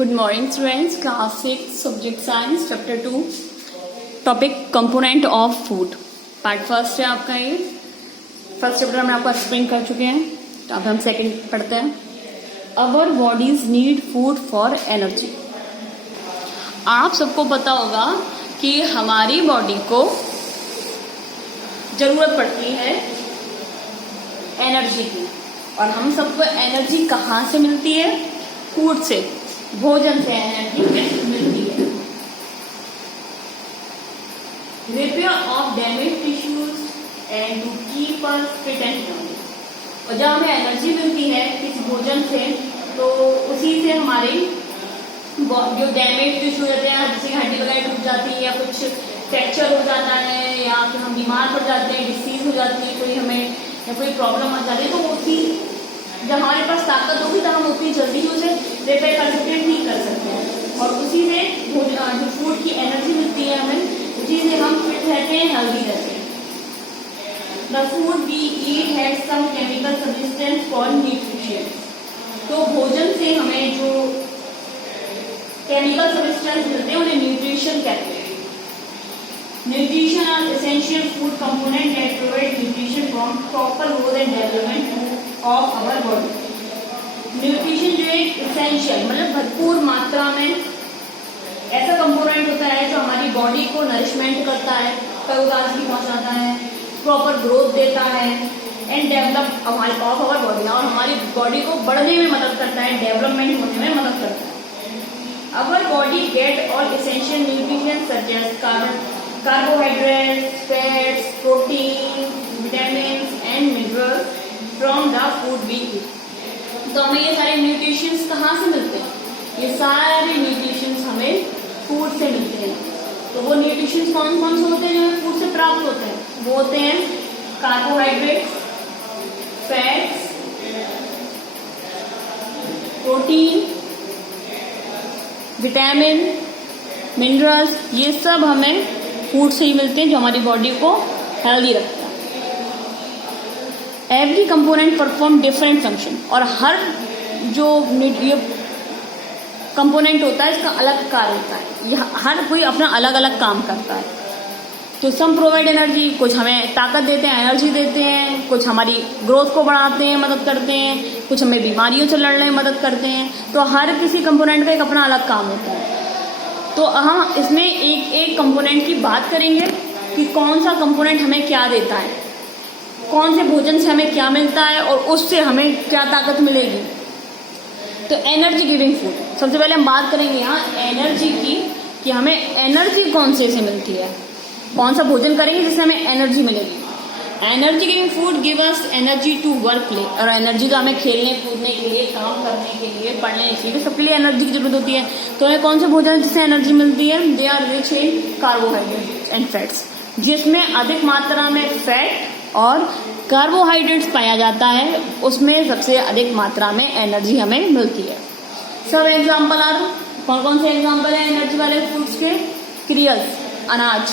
Good morning students, class 6 subject science chapter 2 topic component of food part first है आपका। ये first chapter में आपको एक्सप्लेन कर चुके हैं, तो अब हम सेकंड पढ़ते हैं। Our bodies need food for energy। आप सबको पता होगा कि हमारी बॉडी को जरूरत पड़ती है एनर्जी की, और हम सबको एनर्जी कहाँ से मिलती है? फूड से, भोजन से एनर्जी मिलती है। Repair of damage tissues and to keep us fit and healthy. और जब हमें एनर्जी मिलती है किसी भोजन से, तो उसी से हमारे जो डैमेज टिश्यू रहते हैं, जैसे हड्डी वगैरह टूट जाती है या कुछ फ्रैक्चर हो जाता है, या फिर हम बीमार पड़ जाते हैं, डिसीज हो जाती है कोई हमें, या कोई प्रॉब्लम आ जाती है, तो उसी जब हमारे पास ताकत होगी तो हम उतनी जल्दी उसे रिपेयर कर सकते हैं, ठीक कर सकते हैं। और उसी से जो फूड की एनर्जी मिलती है हमें, उसी से हम फिट रहते हैं, हेल्दी रहते हैं। The food we eat has some chemical substance for nutrition. तो भोजन से हमें जो केमिकल सब्सटेंस मिलते हैं उन्हें न्यूट्रिशन कहते हैं। Nutrition are essential food component that provide nutrition from proper growth and development of our body। Nutrition जो एक essential मतलब भरपूर मात्रा में ऐसा कंपोनेंट होता है जो हमारी बॉडी को नरिशमेंट करता है, तरोताजगी पहुंचाता है, प्रॉपर ग्रोथ देता है and develop of our body, और हमारी बॉडी को बढ़ने में मदद करता है, डेवलपमेंट होने में मदद करता है। Our body get all essential nutrients such as carbohydrates, fats, protein, vitamins and minerals from the food we eat। तो हमें ये सारे न्यूट्रिशंस कहाँ से मिलते हैं? ये सारे न्यूट्रिशंस हमें फूड से मिलते हैं। तो वो न्यूट्रिशंस कौन कौन से होते हैं जो हमें फूड से प्राप्त होते हैं? वो होते हैं carbohydrates, fats, protein, vitamin, minerals, ये सब हमें फूड से ही मिलते हैं जो हमारी बॉडी को हेल्दी रखता है। Every component perform different function, और हर जो ये कंपोनेंट होता है इसका अलग कार्य होता है, यह हर कोई अपना अलग अलग काम करता है। तो सम प्रोवाइड एनर्जी, कुछ हमें ताकत देते हैं, एनर्जी देते हैं, कुछ हमारी ग्रोथ को बढ़ाते हैं, मदद करते हैं, कुछ हमें बीमारियों से लड़ने में मदद करते हैं। तो हर किसी कंपोनेंट का एक अपना अलग काम होता है। तो हम इसमें एक एक कंपोनेंट की बात करेंगे कि कौन सा कंपोनेंट हमें क्या देता है, कौन से भोजन से हमें क्या मिलता है और उससे हमें क्या ताकत मिलेगी। तो एनर्जी गिविंग फूड, सबसे पहले हम बात करेंगे यहाँ एनर्जी की, कि हमें एनर्जी कौन से मिलती है, कौन सा भोजन करेंगे जिससे हमें एनर्जी मिलेगी। Energy giving food give us energy to work play, और एनर्जी तो हमें खेलने कूदने के लिए, काम करने के लिए, पढ़ने के लिए, सबके लिए एनर्जी की जरूरत होती है। तो हमें कौन से भोजन है जिससे एनर्जी मिलती है? They are rich in carbohydrates and fats, जिसमें अधिक मात्रा में फैट और कार्बोहाइड्रेट्स पाया जाता है, उसमें सबसे अधिक मात्रा में एनर्जी हमें मिलती है। सब एग्जाम्पल आर, कौन कौन से एग्जाम्पल है एनर्जी वाले फूड्स के? सीरियल्स, अनाज,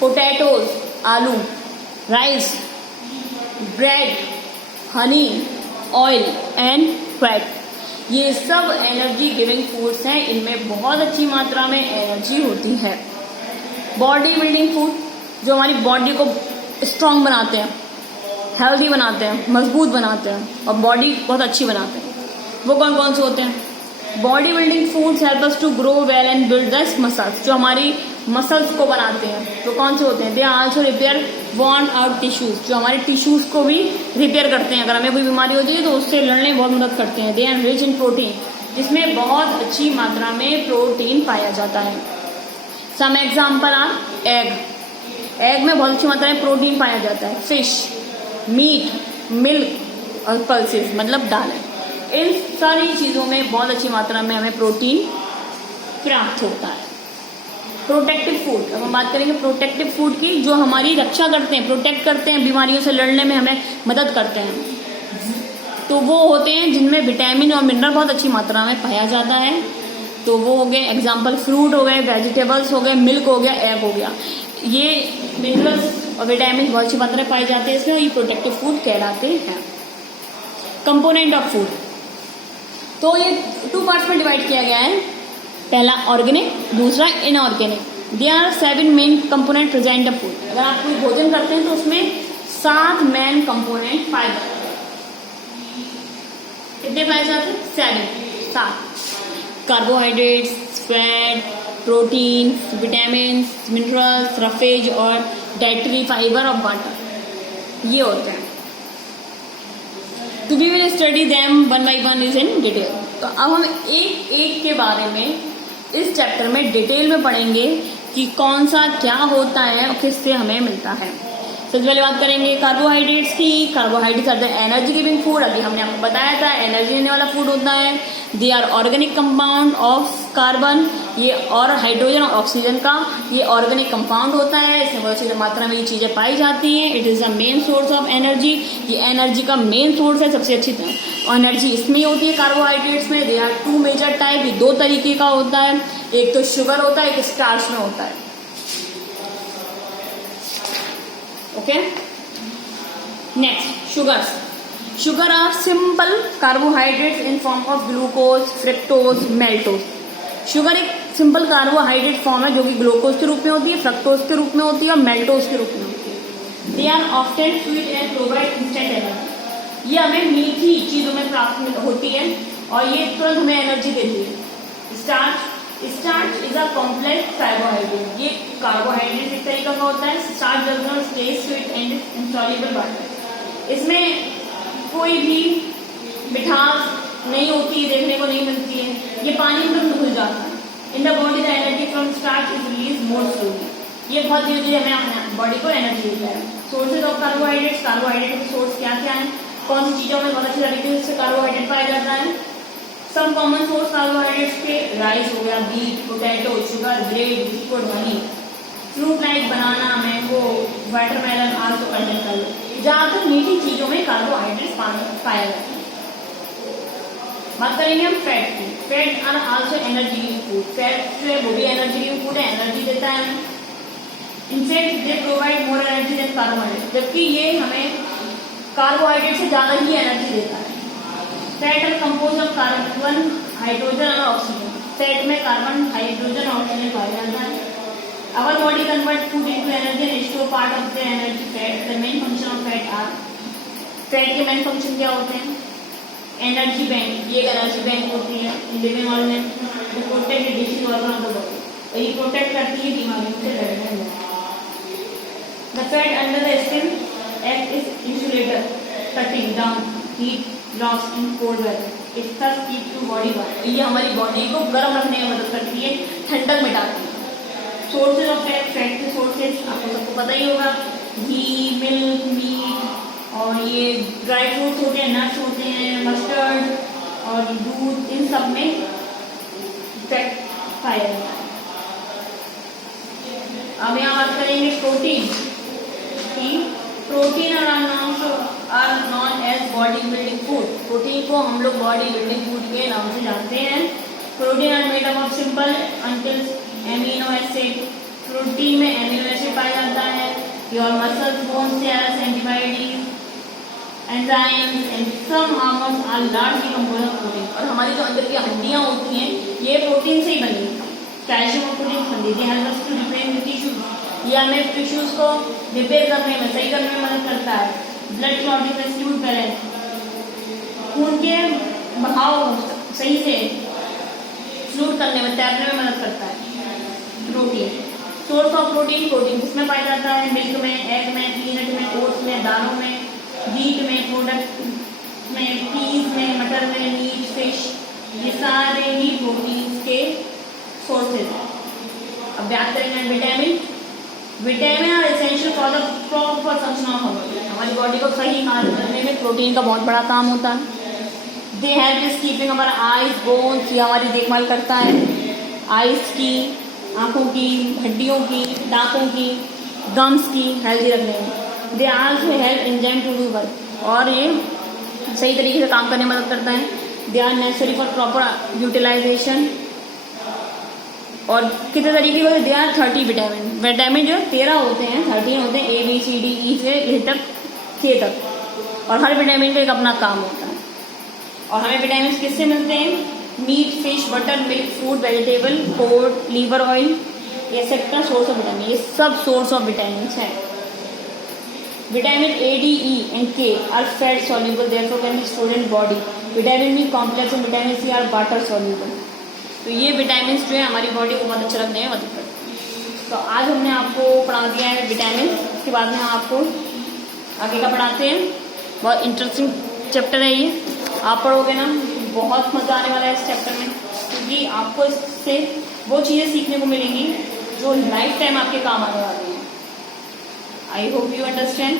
पोटैटोज, आलू, rice, bread, Honey, oil and fat, ये सब एनर्जी गिविंग फूड्स हैं। इनमें बहुत अच्छी मात्रा में एनर्जी होती है। बॉडी बिल्डिंग फूड, जो हमारी बॉडी को स्ट्रांग बनाते हैं, हेल्दी बनाते हैं, मजबूत बनाते हैं और बॉडी बहुत अच्छी बनाते हैं, वो कौन कौन से होते हैं? Body building foods help us to grow well and build the muscles, जो हमारी मसल्स को बनाते हैं। तो कौन से होते हैं? They also repair worn out tissues, जो हमारे टिश्यूज को भी रिपेयर करते हैं। अगर हमें कोई बीमारी होती है तो उससे लड़ने में बहुत मदद करते हैं। They are rich in protein, जिसमें बहुत अच्छी मात्रा में प्रोटीन पाया जाता है। Some example are egg, egg में बहुत अच्छी मात्रा में प्रोटीन पाया जाता है। फिश, मीट, मिल्क और पल्सेस मतलब दालें, इन सारी चीजों में बहुत अच्छी मात्रा में हमें प्रोटीन प्राप्त होता है। प्रोटेक्टिव फूड, अब हम बात करेंगे प्रोटेक्टिव फूड की, जो हमारी रक्षा करते हैं, प्रोटेक्ट करते हैं, बीमारियों से लड़ने में हमें मदद करते हैं। तो वो होते हैं जिनमें विटामिन और मिनरल बहुत अच्छी मात्रा में पाया जाता है। तो वो हो गए एग्जाम्पल, फ्रूट हो गए, वेजिटेबल्स हो गए, मिल्क हो गया, एग हो गया। ये मिनरल्स और विटामिन बहुत अच्छी मात्रा में पाए जाते हैं इसमें, ये प्रोटेक्टिव फूड कहलाते हैं। कंपोनेंट ऑफ फूड, तो ये 2 पार्ट्स में डिवाइड किया गया है। पहला ऑर्गेनिक, दूसरा inorganic. They are 7 main component present the food. अगर आप कोई भोजन करते हैं तो उसमें 7 मेन कंपोनेंट पाए जाते हैं। कितने पाए जाते हैं? 7 carbohydrates, fat, protein, vitamin, minerals, roughage और डाइटरी फाइबर और वाटर, ये होते हैं। तो we will study them one by one is in detail. तो अब हम एक एक के बारे में इस चैप्टर में डिटेल में पढ़ेंगे कि कौन सा क्या होता है और किससे हमें मिलता है। सबसे पहले बात करेंगे कार्बोहाइड्रेट्स की। Carbohydrates are the energy giving food. अभी हमने आपको बताया था एनर्जी देने वाला फूड होता है। They are organic compound of carbon, ये और हाइड्रोजन और ऑक्सीजन का ये ऑर्गेनिक कंपाउंड होता है। इसमें बहुत सी मात्रा में ये चीजें पाई जाती हैं। It is the main source of energy. ये एनर्जी का मेन सोर्स है। सबसे अच्छी एनर्जी इसमें ही होती है कार्बोहाइड्रेट्स में। They are 2 major type. ये 2 तरीके का होता है, एक तो शुगर होता है, एक स्टार्च में होता है। Okay, next sugars. Sugar are simple carbohydrates in form of glucose, fructose, maltose. Sugar एक सिंपल कार्बोहाइड्रेट फॉर्म है जो कि ग्लूकोज के रूप में होती है, फ्रक्टोज के रूप में होती है और मेल्टोज के रूप में होती है। They are often sweet and provide instant energy. ये हमें मीठी चीजों में प्राप्त होती है और ये तुरंत हमें एनर्जी देती है। Starch is a complex carbohydrate. ये कार्बोहाइड्रेट एक तरीका का होता है। Starch does not stay sweet and insoluble water. इसमें कोई भी मिठास नहीं होती, देखने को नहीं मिलती है। ये पानी में घुल जाता है। In the body the energy from starch is release more slowly. ये बहुत धीरे धीरे हमें बॉडी को एनर्जी देता है। Sources of carbohydrates. कार्बोहाइड्रेट के सोर्स क्या क्या है, कौन सी चीजों में बहुत अच्छी तरीके से कार्बोहाइड्रेट पाया जाता है। सम कॉमन सोर्स कार्बोहाइड्रेट्स के राइस हो गया, beet, potato, sugar, bread, biscuit, honey. Fruit like banana, mango, watermelon also contain कर। ज्यादातर मीठी चीजों में कार्बोहाइड्रेट्स पाया जाता है। बात करेंगे हम फैट की। Fat are also energy giving food. Fat जो है वो भी एनर्जी गिविंग फूड है, एनर्जी देता है हमें। In fact they provide more energy than carbohydrate. जबकि ये हमें कार्बोहाइड्रेट से ज्यादा ही एनर्जी देता है। Fat are compose of carbon, hydrogen और ऑक्सीजन। फैट में कार्बन, हाइड्रोजन और ऑक्सीजन पाया जाता है। Our body converts food into energy and store part of the energy fat. The main function of fat are, fat के main function क्या होते हैं? Energy bank. ये एनर्जी बैंक होती है लिविंग ऑर्गेनिज्म जो protect disease organ of the body. ये protect करती है बीमारियों से लड़ने में। The fat under the skin act is insulator, cutting down heat loss in cold weather. It thus keep to body warm. ये हमारी बॉडी को गर्म रखने में मदद करती है, ठंडक मिटाती है। Sources of fat. फैट के सोर्सेज आपको सबको पता ही होगा, घी, मिल्क, मीट और ये ड्राई फ्रूट्स होते हैं, नट्स होते हैं, मस्टर्ड और दूध, इन सब में फैट पाया जाता है। अब यहाँ बात करेंगे प्रोटीन की। Protein are known as body building food. Protein को हम लोग बॉडी बिल्डिंग फूड के नाम से जानते हैं। Protein are made up of simple until amino acid. Protein में एमिनो एसिड पाया जाता है। Your muscles, bones, cells, antibodies, enzymes and some hormones are largely composed of protein. और हमारी जो अंदर की हड्डियां होती हैं ये प्रोटीन से ही बनी है। कैल्शियम और प्रोटीन बनी है। Help us to repair the tissues. ये हमें टिश्यूज को रिपेयर करने में, सही करने में मदद करता है। ब्लड क्लॉटिंग में फ्लूइड बैलेंस, खून के बहाव सही से फ्लूइड करने में, तैरने में मदद करता है। Protein. Source of protein. Protein किसमें पाया जाता है? मिल्क में, एग में, पीनट में, ओट्स में, दालों में, व्हीट में, प्रोडक्ट में, पीज में, मटर में, मीट, फिश, ये सारे ही प्रोटीन के सोर्सेज हैं। अब बात करेंगे vitamin. Vitamin are essential for the proper function of body. हमारी बॉडी को सही कार्य करने में प्रोटीन का बहुत बड़ा काम होता है। दे हेल्प इज कीपिंग हमारा आईज, बोन्स, ये हमारी देखभाल करता है। आईज की, आंखों की, हड्डियों की, दांतों की, गम्स की हेल्दी रखने में। They also help enzyme to do work. और ये सही तरीके से काम करने में मदद करता है। They are necessary for proper utilisation. और कितने तरीके के? They are 30 vitamin. विटामिन जो 13 होते हैं, 13 होते हैं, ABCDE से E तक, K तक। और हर विटामिन का एक अपना काम होता है। और हमें विटामिन किससे मिलते हैं? Meat, fish, butter, milk, fruit, vegetable, pork, liver oil, etcetera source of vitamin. ये सब सोर्स ऑफ विटामिन है। Vitamin A, D, E and K are fat soluble, therefore can be stored in body. Vitamin B complex और vitamin C are water soluble. तो ये vitamin जो है हमारी body को बहुत अच्छा रखने में मदद करते हैं। तो आज हमने आपको पढ़ा दिया है विटामिन। इसके बाद में हम आपको आगे का पढ़ाते हैं। बहुत इंटरेस्टिंग चैप्टर है ये, आप पढ़ोगे ना तो बहुत मजा आने वाला है इस चैप्टर में, क्योंकि आपको इससे वो चीज़ें सीखने को मिलेंगी जो लाइफ टाइम आपके काम आने वाली हैं। I hope you understand.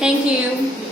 Thank you.